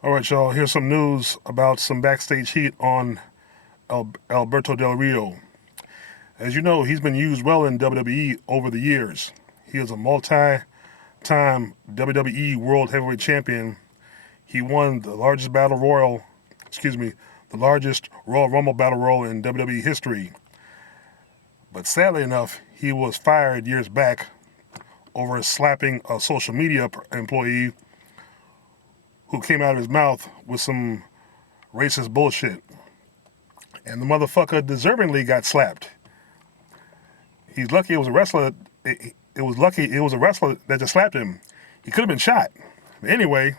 All right, y'all, here's some news about some backstage heat on Alberto Del Rio. As you know, he's been used well in WWE over the years. He is a multi-time WWE World Heavyweight Champion. He won the largest the largest Royal Rumble Battle Royal in WWE history. But sadly enough, he was fired years back over slapping a social media employee who came out of his mouth with some racist bullshit. And the motherfucker deservingly got slapped. He's lucky it was a wrestler. It was lucky it was a wrestler that just slapped him. He could have been shot. But anyway,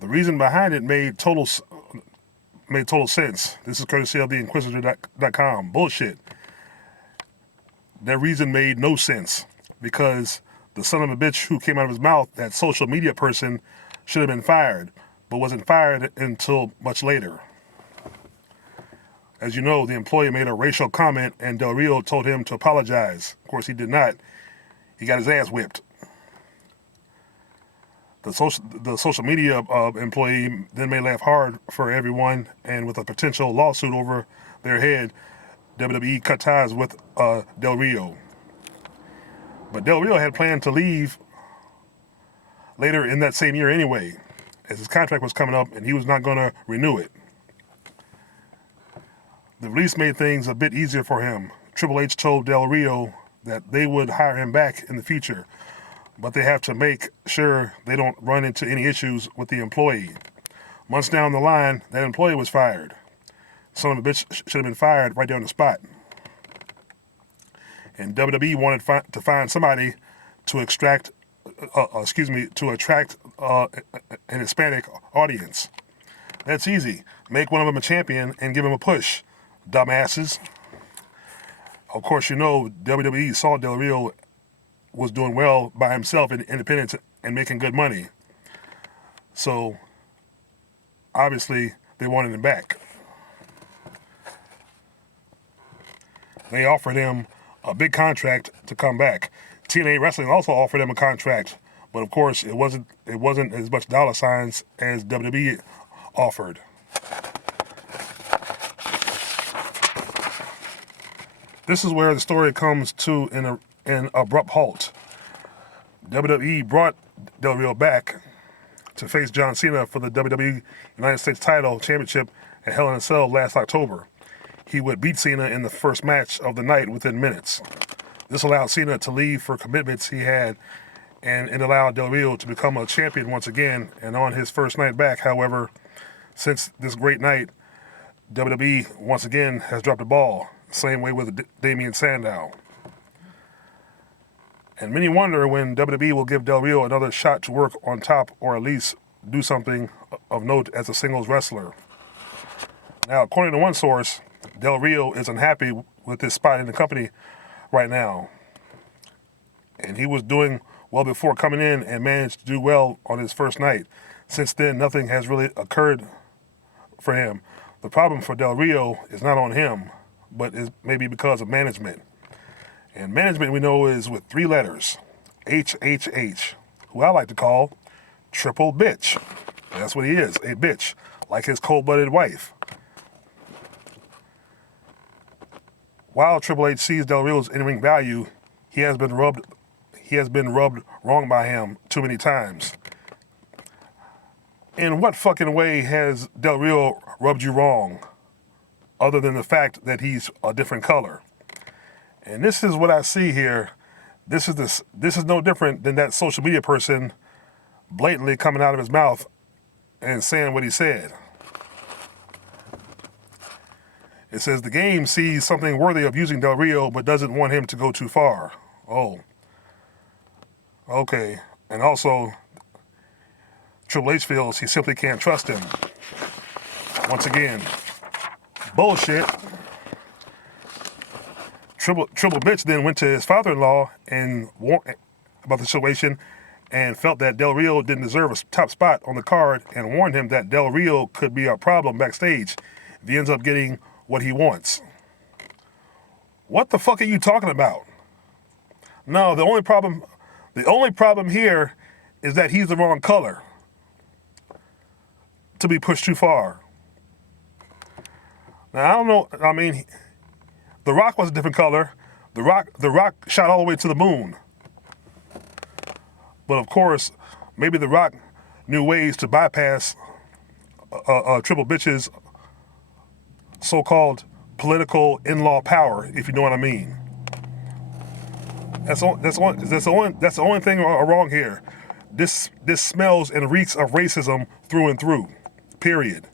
the reason behind it made total sense. This is courtesy of the Inquisitor.com. Bullshit. That reason made no sense because the son of a bitch who came out of his mouth, that social media person, should have been fired, but wasn't fired until much later. As you know, the employee made a racial comment and Del Rio told him to apologize. Of course, he did not. He got his ass whipped. The social media employee then made laugh hard for everyone, and with a potential lawsuit over their head, WWE cut ties with Del Rio. But Del Rio had planned to leave later in that same year anyway, as his contract was coming up and he was not going to renew it. The release made things a bit easier for him. Triple H told Del Rio that they would hire him back in the future, but they have to make sure they don't run into any issues with the employee. Months down the line, that employee was fired. Son of a bitch should have been fired right there on the spot. And WWE wanted to find somebody to attract an Hispanic audience. That's easy. Make one of them a champion and give him a push, dumbasses. Of course, you know WWE saw Del Rio was doing well by himself in independence and making good money. So, obviously, they wanted him back. They offered him a big contract to come back. TNA Wrestling also offered him a contract, but of course, it wasn't as much dollar signs as WWE offered. This is where the story comes to an abrupt halt. WWE brought Del Rio back to face John Cena for the WWE United States title championship at Hell in a Cell last October. He would beat Cena in the first match of the night within minutes. This allowed Cena to leave for commitments he had, and it allowed Del Rio to become a champion once again. And on his first night back, however, since this great night, WWE once again has dropped the ball. Same way with Damian Sandow. And many wonder when WWE will give Del Rio another shot to work on top, or at least do something of note as a singles wrestler. Now, according to one source, Del Rio is unhappy with his spot in the company right now. And he was doing well before coming in and managed to do well on his first night. Since then, nothing has really occurred for him. The problem for Del Rio is not on him, but is maybe because of management. And management, we know, is with 3 letters, HHH, who I like to call Triple Bitch. That's what he is, a bitch, like his cold-blooded wife. While Triple H sees Del Rio's in-ring value, he has been rubbed wrong by him too many times. In what fucking way has Del Rio rubbed you wrong, other than the fact that he's a different color? And this is what I see here. This is no different than that social media person blatantly coming out of his mouth and saying what he said. It says the game sees something worthy of using Del Rio but doesn't want him to go too far. Oh. Okay. And also, Triple H feels he simply can't trust him. Once again, bullshit. Triple Bitch then went to his father-in-law and warned about the situation and felt that Del Rio didn't deserve a top spot on the card and warned him that Del Rio could be a problem backstage if he ends up getting what he wants. What the fuck are you talking about? No, the only problem here is that he's the wrong color. to be pushed too far. Now, I don't know. I mean, The Rock was a different color. The Rock shot all the way to the moon. But of course, maybe The Rock knew ways to bypass Triple Bitch's so-called political in-law power, if you know what I mean. That's the only thing wrong here. This smells and reeks of racism through and through. Period.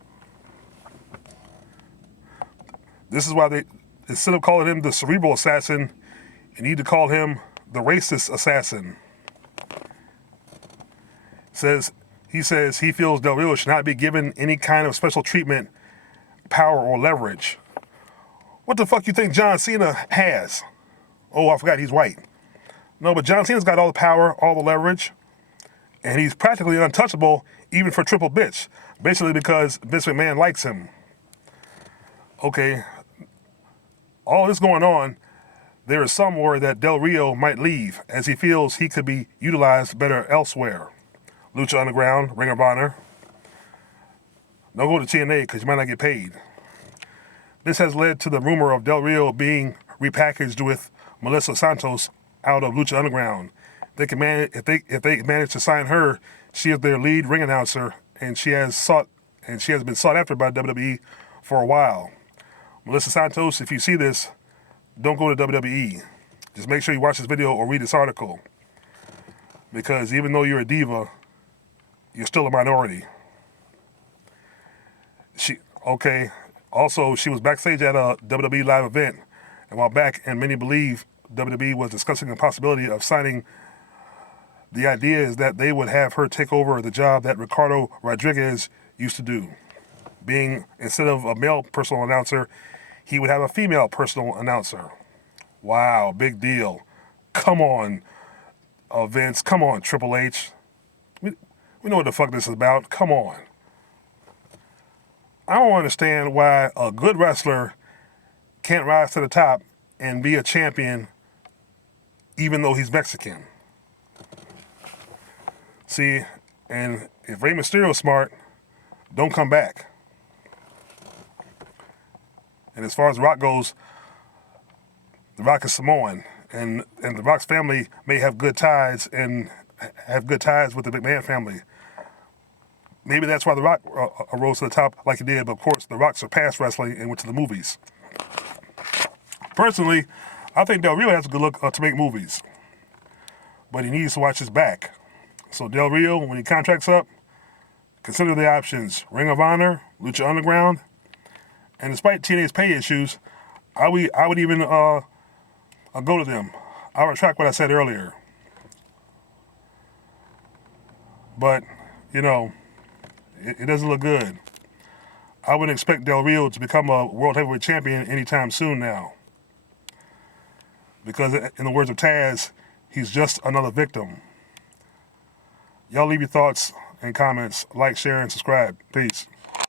This is why they, instead of calling him the cerebral assassin, you need to call him the racist assassin. He says he feels Del Rio should not be given any kind of special treatment, power, or leverage. What the fuck you think John Cena has? Oh, I forgot he's white. No, but John Cena's got all the power, all the leverage, and he's practically untouchable even for Triple Bitch, basically because Vince McMahon likes him. Okay, all this going on, there is some worry that Del Rio might leave as he feels he could be utilized better elsewhere. Lucha Underground, Ring of Honor. Don't go to TNA because you might not get paid. This has led to the rumor of Del Rio being repackaged with Melissa Santos out of Lucha Underground. If they manage to sign her, she is their lead ring announcer, and she has been sought after by WWE for a while. Melissa Santos, if you see this, don't go to WWE. Just make sure you watch this video or read this article. Because even though you're a diva, you're still a minority. Also, she was backstage at a WWE live event a while back, and many believe WWE was discussing the possibility of signing. The idea is that they would have her take over the job that Ricardo Rodriguez used to do. Being, instead of a male personal announcer, he would have a female personal announcer. Wow, big deal. Come on, Vince. Come on, Triple H. We know what the fuck this is about. Come on. I don't understand why a good wrestler can't rise to the top and be a champion even though he's Mexican. See, and if Rey Mysterio's smart, don't come back. And as far as The Rock goes, The Rock is Samoan, and The Rock's family may have good ties with the McMahon family. Maybe that's why The Rock rose to the top like he did, but of course, The Rock surpassed wrestling and went to the movies. Personally, I think Del Rio has a good look to make movies, but he needs to watch his back. So Del Rio, when he contracts up, consider the options: Ring of Honor, Lucha Underground, and despite TNA's pay issues, I would even go to them. I retract what I said earlier. But, you know, it doesn't look good. I wouldn't expect Del Rio to become a World Heavyweight Champion anytime soon now. Because in the words of Taz, he's just another victim. Y'all leave your thoughts and comments, like, share, and subscribe. Peace.